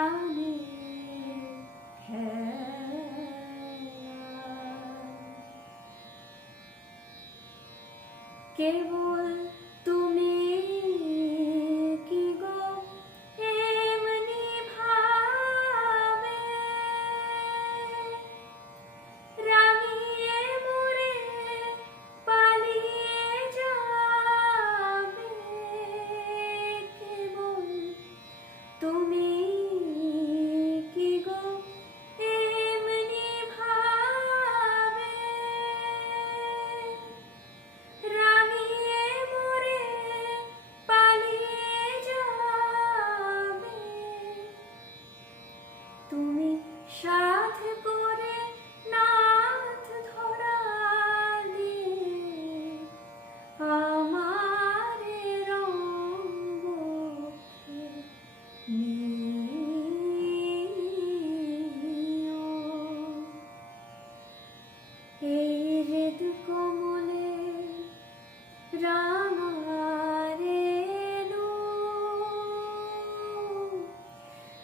प्राणी है केवल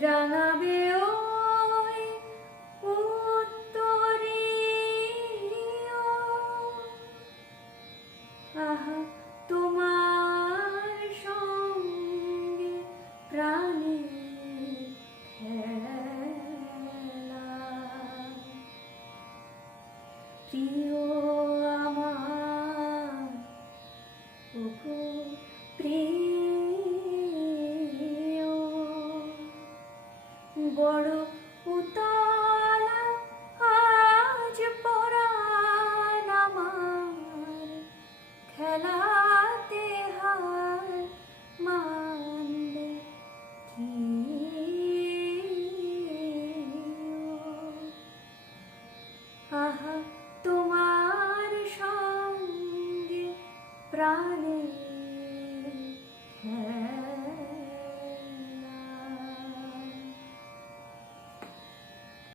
Don't be Rangabio. বড়